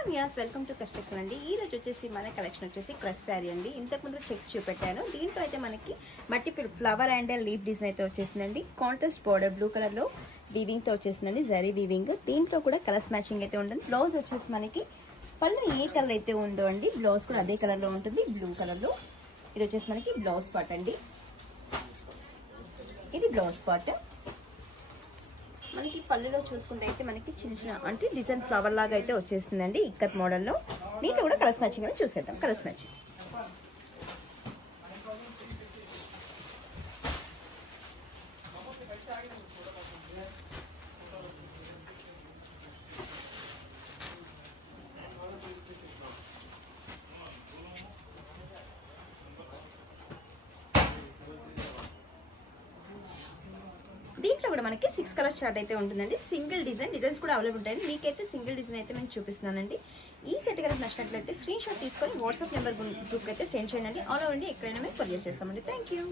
Hi మియాస్ welcome to customer అండి. ఈ రోజు వచ్చేసి మన కలెక్షన్ వచ్చేసి క్రష్ శారీ అండి. ఇంతకు ముందు చెక్స్ చూపెట్టాను. దీంట్లో అయితే మనకి మట్టి ఫ్లవర్ అండ్ లీఫ్ డిజైన్ అయితే వచ్చేసిందండి. కాంట్రాస్ట్ బోర్డర్ బ్లూ కలర్ లో వీవింగ్ తో వచ్చేసిందండి, జరీ వీవింగ్. దీంట్లో కూడా కలర్స్ మ్యాచింగ్ అయితే ఉంటుంది. బ్లౌజ్ వచ్చేసి మనకి పళ్ళు ఏ కలర్ అయితే ఉందో అండి, బ్లౌజ్ కూడా అదే కలర్ లో ఉంటుంది, బ్లూ కలర్ లో. ఇది వచ్చేసి మనకి బ్లౌజ్ పార్ట్ అండి. ఇది బ్లౌజ్ పార్ట్. మనకి పళ్ళులో చూసుకుంటే అయితే మనకి చిన్న చిన్న అంటే డిజైన్ ఫ్లవర్ లాగా అయితే వచ్చేస్తుందండి ఇక్కత్ మోడల్లో. దీంట్లో కూడా కలర్స్ మ్యాచింగ్ అని చూసేద్దాం. కలర్స్ మ్యాచింగ్ దీంట్లో కూడా మనకి 6 కలర్స్ చార్ట్ అయితే ఉంటుందండి. సింగిల్ డిజైన్స్ కూడా అవైలబుల్ ఉంటాయండి. మీకైతే సింగిల్ డిజైన్ అయితే నేను చూపిస్తున్నానండి. ఈ సెట్ కనుక నచ్చినట్లయితే స్క్రీన్ షాట్ తీసుకొని వాట్సాప్ నెంబర్ గ్రూప్ అయితే సెండ్ చేయండి. ఆల్ ఓవర్ ఇండియా ఎక్కడైనా మేము కొరియర్ చేస్తామండి. Thank you.